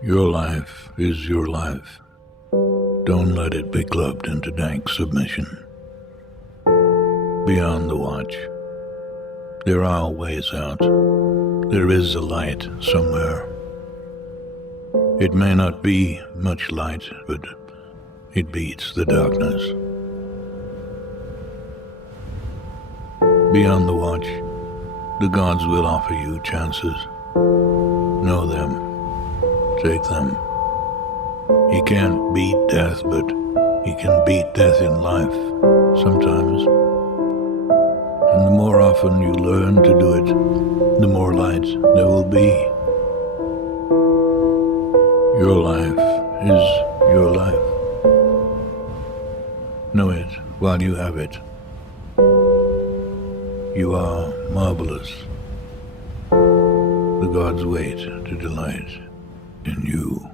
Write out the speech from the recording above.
Your life is your life. Don't let it be clubbed into dank submission. Beyond the watch, there are ways out. There is a light somewhere. It may not be much light, but it beats the darkness. Beyond the watch, the gods will offer you chances. Know them. Take them. He can't beat death, but he can beat death in life, sometimes. And the more often you learn to do it, the more light there will be. Your life is your life. Know it while you have it. You are marvelous. The gods wait to delight in you.